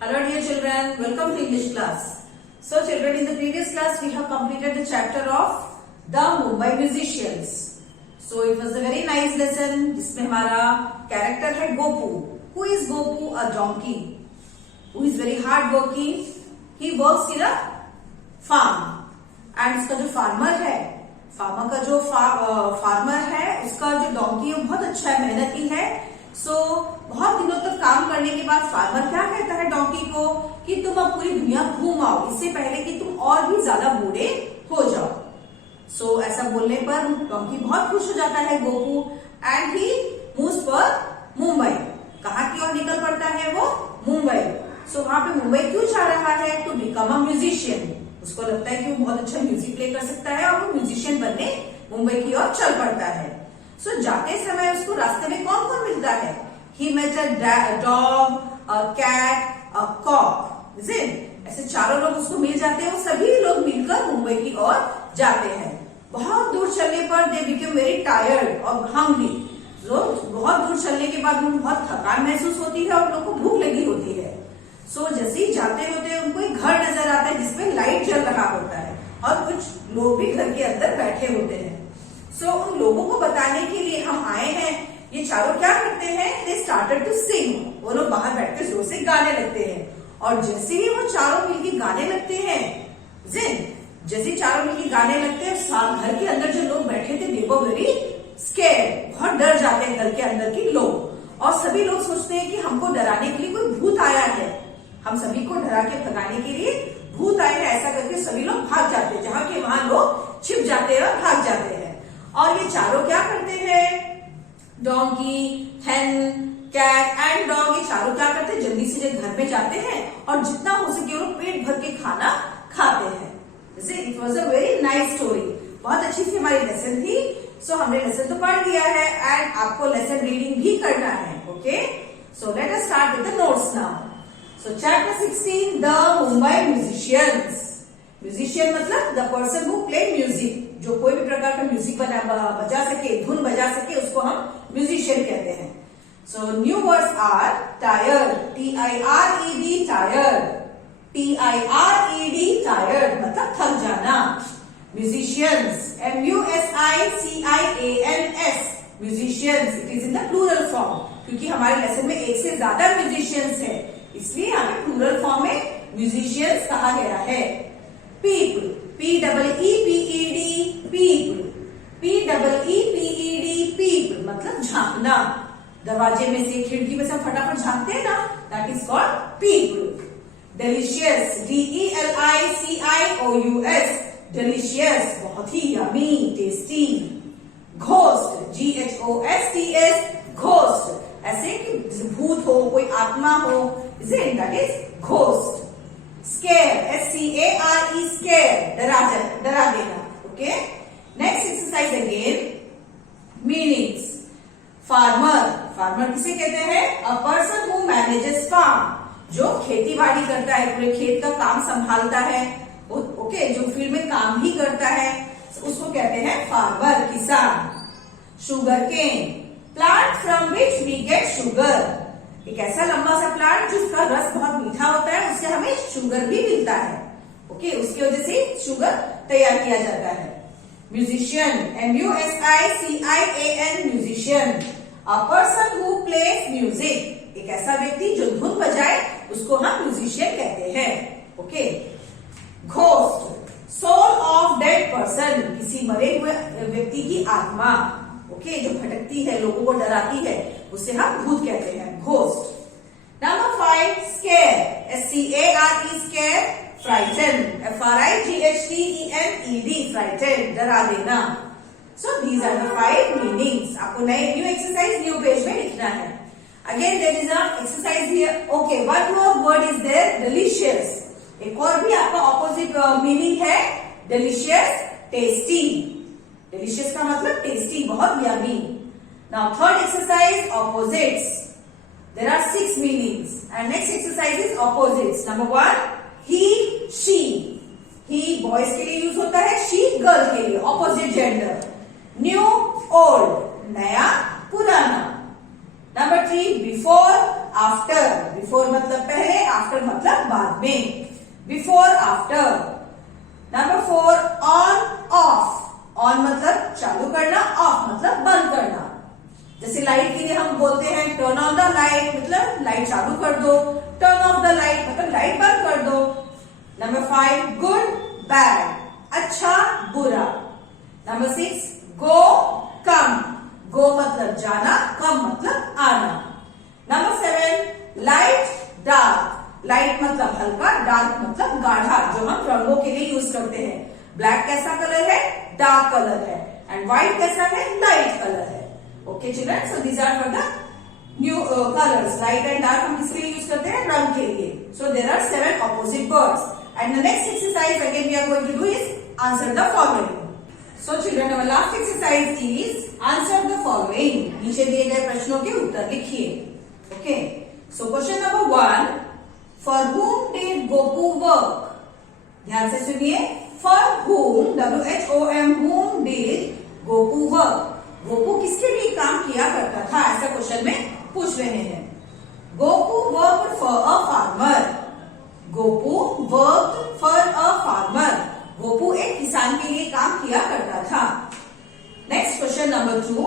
Hello dear children, welcome to English class. So children, in the previous class we have completed the chapter of the Mumbai musicians. So it was a very nice lesson जिसमें हमारा character है Gopu. Who is Gopu? A donkey who is very hard working. He works in a farm and उसका जो farmer है, farmer का जो farmer है उसका जो donkey है बहुत अच्छा है, मेहनती है. बहुत दिनों तक काम करने के बाद फार्मर क्या कहता है डोंकी को कि तुम अब पूरी दुनिया घूम आओ इससे पहले कि तुम और भी ज्यादा बूढ़े हो जाओ. ऐसा बोलने पर डोंकी बहुत खुश हो जाता है Gopu and he moves for Mumbai. कहाँ की ओर निकल पड़ता है वो? मुंबई. वहां पे मुंबई क्यों जा रहा है? To become a musician. उसको लगता है कि वो बहुत अच्छा म्यूजिक प्ले कर सकता है और वो म्यूजिशियन बनने मुंबई की ओर चल पड़ता है. जाते समय उसको रास्ते में कौन कौन मिलता है? He met a dog, a cat, a cock. ऐसे चारों लोग उसको मिल जाते हैं. वो सभी लोग मिलकर मुंबई की ओर जाते हैं. बहुत दूर चलने पर दे बिकेम वेरी टायर्ड और हंग्री. बहुत दूर चलने के बाद उनको बहुत थकान महसूस होती है और लोगों को भूख लगी होती है. जैसे ही जाते होते उनको एक घर नजर आता है जिसमें लाइट जल रहा होता है और कुछ लोग भी घर के अंदर बैठे होते हैं. उन लोगों को बताने के लिए हम आए हैं. ये चारों क्या करते हैं? They started to sing. वो लोग बाहर बैठ के जोर से गाने लगते हैं और जैसे ही वो चारों मिलकर गाने लगते हैं, जैसे चारों मिलकर गाने लगते हैं, घर के अंदर जो लोग बैठे थे दे वर वेरी स्केर्ड. बहुत डर जाते हैं घर के अंदर के लोग और सभी लोग सोचते हैं कि हमको डराने के लिए कोई भूत आया है, हम सभी को डरा के भगाने के लिए भूत आए हैं. ऐसा करके सभी लोग भाग जाते हैं. जहां के वहां लोग छिप जाते हैं और भाग जाते हैं. और ये चारों क्या करते हैं? डोंकी, हेन, कैट एंड डॉग, ये चारों क्या करते हैं? जल्दी से घर में जाते हैं और जितना हो सके वो पेट भर के खाना खाते हैं. It was a very nice story. बहुत अच्छी सी हमारी लेसन थी. हमने लेसन तो पढ़ लिया है एंड आपको लेसन रीडिंग भी करना है. Okay, let us start with the notes now. Chapter 16, the Mumbai musicians. Musician मतलब the person who play music. जो कोई भी प्रकार का म्यूजिक बजा सके, धुन बजा सके, उसको हम म्यूजिशियन कहते हैं. New words are tired, TIRED, tired. TIRED, tired मतलब थक जाना. Musicians, MUSICIANS, musicians. It is in the plural form क्योंकि हमारे लेसन में एक से ज्यादा म्यूजिशियंस है, इसलिए हमें प्लूरल फॉर्म में म्यूजिशियंस कहा गया है. People, PEEPLE, people. PEEPLE, people मतलब झांकना. दरवाजे में से, खिड़की में से फटाफट झांकते हैं ना, that is called people. Delicious, DELICIOUS, delicious बहुत ही yummy, tasty. Ghost, GHOSTS, ghost ऐसे कि भूत हो, कोई आत्मा हो, that is ghost. Scare, SCARE, scare डरा देना. Okay, next exercise again. Meanings. Farmer, farmer किसे कहते हैं? A person who manages farm, जो खेती बाड़ी करता है, पूरे खेत का काम संभालता है. ओके, जो फील्ड में काम भी करता है उसको कहते हैं फार्मर, किसान. Sugar cane, plant from which we get sugar. एक ऐसा लंबा सा प्लांट जिसका रस बहुत मीठा होता है, उससे हमें शुगर भी मिलता है. ओके, उसकी वजह से शुगर तैयार किया जाता है. Musician, MUSICIAN, musician. A person who plays music, एक ऐसा व्यक्ति जो धुन बजाए उसको हम म्यूजिशियन कहते हैं. Okay. Ghost, soul of dead person, किसी मरे हुए व्यक्ति की आत्मा. ओके, जो भटकती है, लोगों को डराती है, उसे हम भूत कहते हैं, ghost. Number 5, scare, SCARE, scare. Frighten, FRIGHTENED, frighten डरा देना. These are the 5 meanings. आपको न्यू एक्सरसाइज न्यू पेज में लिखना है. Again there is a exercise here. Okay, one more word is there, delicious. एक और भी आपका ऑपोजिट मीनिंग है. Delicious, tasty. डिलीशियस का मतलब टेस्टी, बहुत yummy. Now third exercise, opposites. There are 6 meanings and next exercise is opposites. Number 1, he, she. He boys के लिए यूज होता है, she girl के लिए, opposite gender. New, old, नया, पुराना. Number 3, before, आफ्टर, बिफोर मतलब पहले, आफ्टर मतलब बाद में, before after. Number 4 on off, on मतलब चालू करना, ऑफ मतलब बंद करना। जैसे लाइट के लिए हम बोलते हैं टर्न ऑन द लाइट, मतलब लाइट चालू कर दो, टर्न ऑफ द लाइट मतलब लाइट बंद कर दो। नंबर 5 गुड बैड, अच्छा बुरा। नंबर 6 गो कम, गो मतलब जाना, कम मतलब आना। नंबर 7 लाइट डार्क, लाइट मतलब हल्का, डार्क मतलब गाढ़ा, जो हम रंगों के लिए यूज करते हैं। ब्लैक कैसा कलर है? डार्क कलर है। एंड व्हाइट कैसा है? लाइट कलर है। Okay children, so these are for the new colours. Light and dark हम किस लिए यूज करते हैं? रंग के लिए। So there are 7 opposite words and the next exercise again we are going to do is answer the following. So children, our last exercise is answer the following. नीचे दिए गए प्रश्नों के उत्तर लिखिए। Okay, so question number 1, for whom did Gopu work? ध्यान से सुनिए, for whom, WHOM, whom did Gopu work? Gopu किसके लिए काम किया करता था, ऐसा क्वेश्चन में पूछ रहे हैं। Gopu work for a farmer, Gopu work for a farmer, Gopu एक किसान के लिए काम किया करता था। Next question number 2,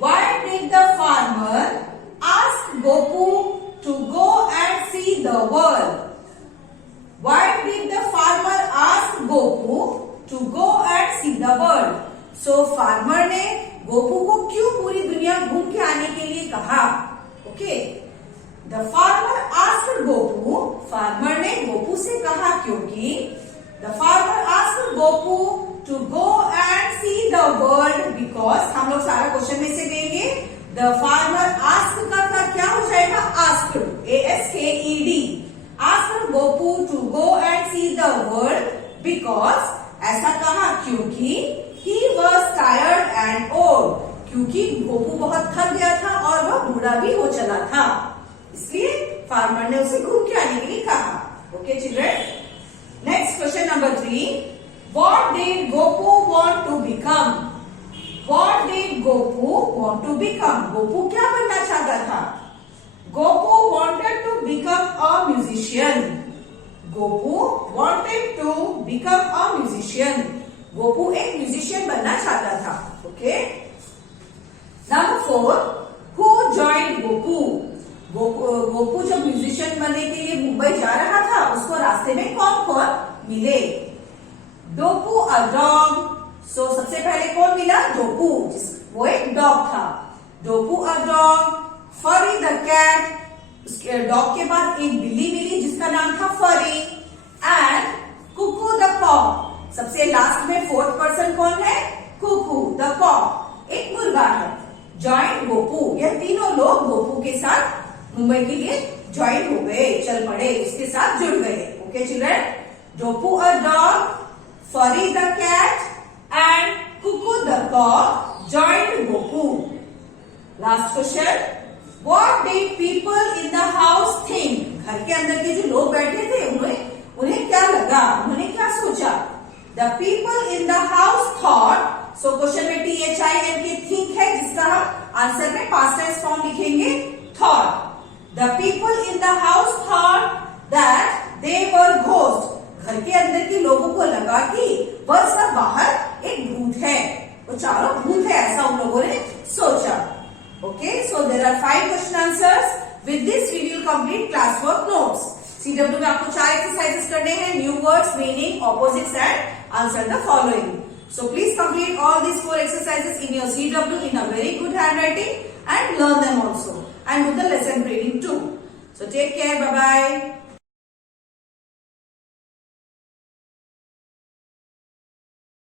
why did the farmer ask Gopu to go and see the world? Why did the farmer ask Gopu to go and see the world? So farmer ने गोपू को क्यों पूरी दुनिया घूम के आने के लिए कहा? Okay, the farmer asked Gopu, farmer ने गोपू से कहा क्योंकि the farmer asked Gopu to go and see the world because, हम लोग सारा क्वेश्चन में से देंगे, द फार्मर आस्क का क्या हो जाएगा? Asked, ASKED, asked Gopu to go and see the world because, ऐसा कहा क्योंकि he was tired and old, क्योंकि गोपू बहुत थक गया था और वह बूढ़ा भी हो चला था, इसलिए फार्मर ने उसे घूम के आने के लिए कहा। Okay children, next question number 3, what did Gopu want to become? What did Gopu want to become? Gopu क्या बनना चाहता था? Gopu wanted to become a musician. Gopu wanted to become a musician. Gopu एक म्यूजिशियन बनना चाहता था। Okay, number 4, who joined Gopu? Gopu जब musician बनने के लिए मुंबई जा रहा था, उसको रास्ते में कौन कौन मिले? डोपू अ डॉग, सो सबसे पहले कौन मिला? डोपू, वो एक डॉग था। डोपू a dog, Furry the cat, उसके डॉग के बाद एक बिल्ली मिली जिसका नाम था फरी, एंड कुकू द कॉक, सबसे लास्ट में 4th पर्सन कौन है? कुकू द कॉक, एक मुर्गा है। जॉइन गोपू, यह तीनों लोग गोपू के साथ मुंबई के लिए ज्वाइन हो गए, चल पड़े, उसके साथ जुड़ गए। Okay children, Dopu a dog, Furry the cat and Kuku the cock joined Gopu. Last question, What did people in the house think? घर के अंदर के जो लोग बैठे थे उन्हें क्या लगा, उन्होंने क्या सोचा? The people in the house thought, so question में THINK think है, जिसका हम आंसर में पास्ट टेंस फॉर्म लिखेंगे thought. The people in the house thought that they were ghosts. घर के अंदर के लोगों को लगा कि वह सब बाहर एक भूत है, वो चारों भूत है, ऐसा उन लोगों ने सोचा। Okay, so there are 5 question answers. With this, we will complete classwork notes. CW में आपको 4 exercises करने हैं, new words, meaning, opposites and answer the following. So please complete all these 4 exercises in your CW in a very good handwriting and learn them also. And do the lesson reading too. So take care, bye bye.